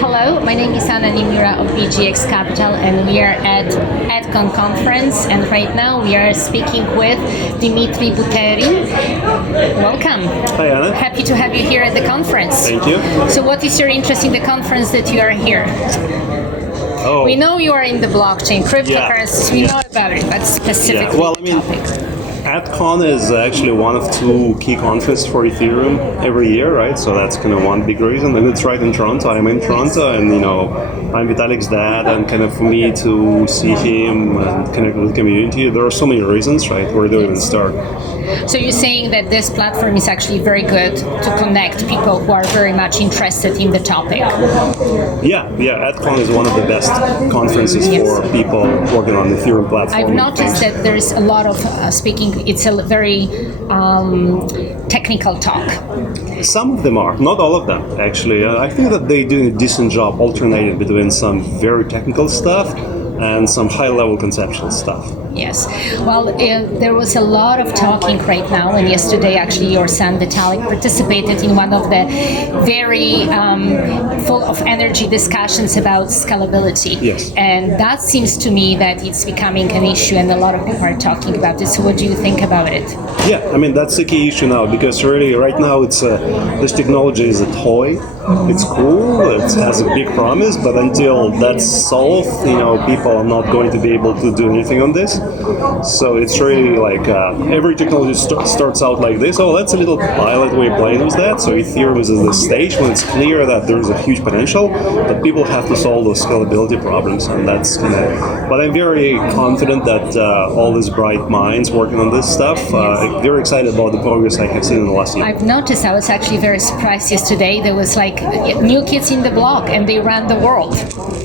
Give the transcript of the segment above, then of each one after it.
Hello, my name is Anna Nimura of BGX Capital, and we are at EDCON conference, and right now we are speaking with Dmitry Buterin. Welcome. Hi Anna. Happy to have you here at the conference. Thank you. So what is your interest in the conference that you are here? Oh. We know you are in the blockchain, cryptocurrencies, we know about it, but specifically topic. EDCON is actually one of two key conferences for Ethereum every year, right? So that's kind of one big reason. And it's right in Toronto. I'm in Toronto, and I'm Vitalik's dad, and kind of for me to see him and connect with the community, there are so many reasons, right? Where do we even start? So you're saying that this platform is actually very good to connect people who are very much interested in the topic? Yeah. EDCON is one of the best conferences for people working on the Ethereum platform. I've noticed that there's a lot of speaking. It's a very technical talk. Some of them are, not all of them, actually. I think that they do a decent job alternating between some very technical stuff and some high-level conceptual stuff. Yes. Well, there was a lot of talking right now, and yesterday actually your son Vitalik participated in one of the very full of energy discussions about scalability. Yes. And that seems to me that it's becoming an issue, and a lot of people are talking about this. So what do you think about it? Yeah, that's the key issue now, because really right now it's this technology is a toy. It's cool, it has a big promise, but until that's solved, people are not going to be able to do anything on this. So it's really like every technology starts out like this. Oh, that's a little pilot, we're playing with that. So Ethereum is at the stage when it's clear that there's a huge potential, but people have to solve those scalability problems, and that's But I'm very confident that all these bright minds working on this stuff, I'm very excited about the progress I have seen in the last year. I've noticed, I was actually very surprised yesterday, there was like new kids in the block and they ran the world.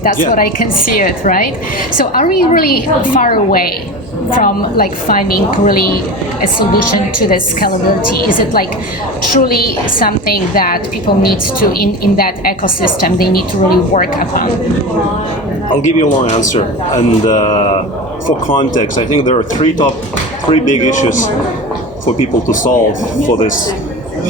That's what I can see it, right? So are we really far away from finding really a solution to the scalability? Is it truly something that people need to, in that ecosystem, they need to really work upon? I'll give you a long answer. And for context, I think there are three big issues for people to solve for this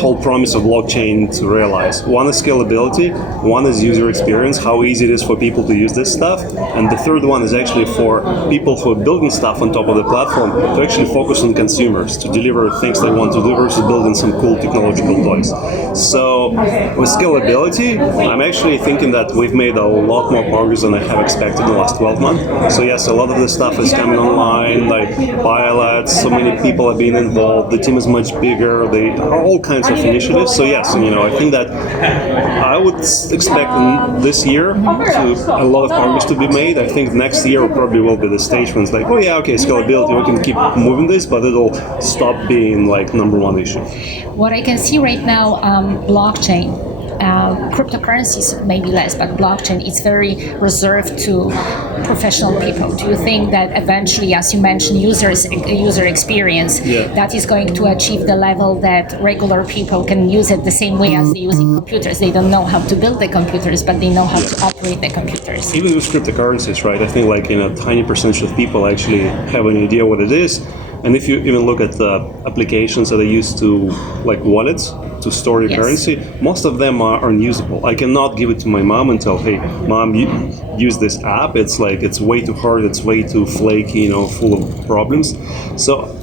whole promise of blockchain to realize. One is scalability, one is user experience, how easy it is for people to use this stuff, and the third one is actually for people who are building stuff on top of the platform to actually focus on consumers, to deliver things they want to do versus building some cool technological toys. So with scalability, I'm actually thinking that we've made a lot more progress than I have expected in the last 12 months. So yes, a lot of this stuff is coming online, like pilots, so many people have been involved, the team is much bigger, they are all kinds of initiatives. So yes, I think that I would expect this year a lot of progress to be made. I think next year probably will be the stage when it's like, oh yeah, okay, scalability, we can keep moving this, but it'll stop being number one issue. What I can see right now, blockchain. Cryptocurrencies maybe less, but blockchain is very reserved to professional people. Do you think that eventually, as you mentioned, user experience, that is going to achieve the level that regular people can use it the same way as they use computers? They don't know how to build the computers, but they know how to operate the computers. Even with cryptocurrencies, right? I think a tiny percentage of people actually have an idea what it is. And if you even look at the applications that are used to, wallets, to store your currency, most of them are unusable. I cannot give it to my mom and tell, hey, mom, use this app. It's it's way too hard, it's way too flaky, full of problems. So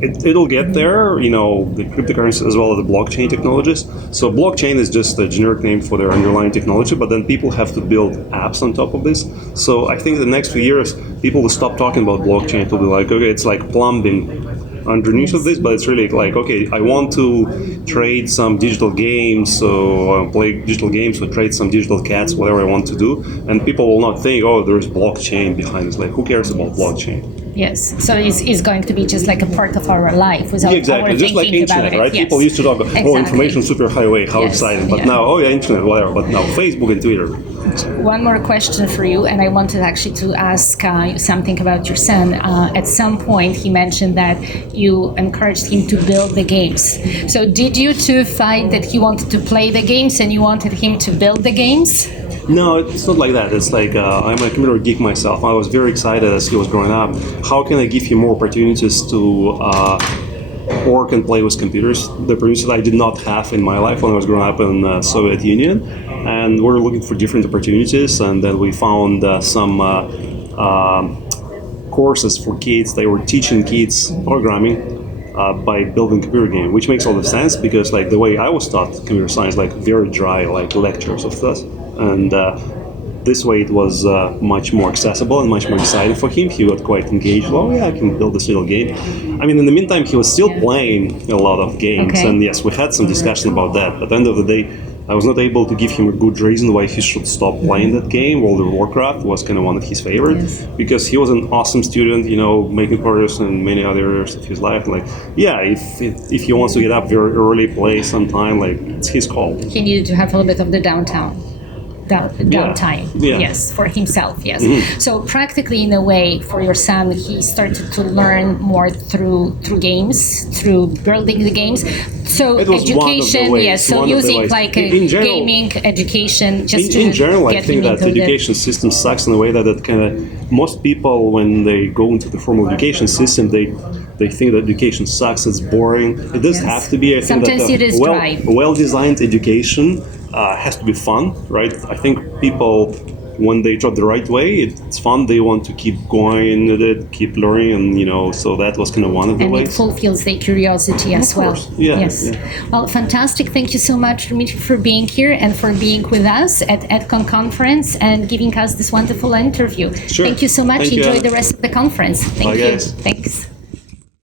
it'll get there, the cryptocurrency as well as the blockchain technologies. So blockchain is just a generic name for their underlying technology, but then people have to build apps on top of this. So I think the next few years, people will stop talking about blockchain. It will be like, okay, it's like plumbing underneath of this, but it's really okay, I want to trade some digital games, so play digital games or trade some digital cats, whatever I want to do. And people will not think, oh, there's blockchain behind this. Who cares about blockchain? Yes, so it's going to be just a part of our life without exactly, just like internet, right? Yes. People used to talk, information superhighway, how exciting. But now, internet, whatever. But now, Facebook and Twitter. One more question for you, and I wanted actually to ask you something about your son. At some point, he mentioned that you encouraged him to build the games. So did you two find that he wanted to play the games and you wanted him to build the games? No, it's not like that. It's I'm a computer geek myself. I was very excited as he was growing up. How can I give him more opportunities to work and play with computers. The opportunities that I did not have in my life when I was growing up in the Soviet Union, and we're looking for different opportunities. And then we found some courses for kids. They were teaching kids programming by building computer game, which makes a lot of sense because like the way I was taught computer science, like very dry, like lectures of this, and this way it was much more accessible and much more exciting for him. He got quite engaged. Oh yeah, I can build this little game. I mean, in the meantime, he was still playing a lot of games, and yes, we had some discussion about that. But at the end of the day, I was not able to give him a good reason why he should stop playing that game. World of Warcraft was kind of one of his favorites because he was an awesome student, you know, making progress in many other areas of his life. Like, yeah, if he wants to get up very early, play sometime, like it's his call. He needed to have a little bit of the downtime. Yes, for himself, yes. So practically in a way for your son, he started to learn more through games, through building the games. So education, yes, so using like a gaming education just in general, I think that the into education system sucks in a way that it kind of, most people when they go into the formal education system, they think that education sucks, it's boring. It does have to be. I think sometimes that it is dry. Well-designed education has to be fun, right? I think people, when they taught the right way, it's fun. They want to keep going with it, keep learning, and you know. So that was kind of one of the ways. And it fulfills their curiosity as well. Yeah. Yes. Yeah. Well, fantastic. Thank you so much, Dmitry, for being here and for being with us at EDCON conference and giving us this wonderful interview. Sure. Thank you so much. Thank Enjoy you. the rest of the conference. Thank Bye, you. guys. Thanks.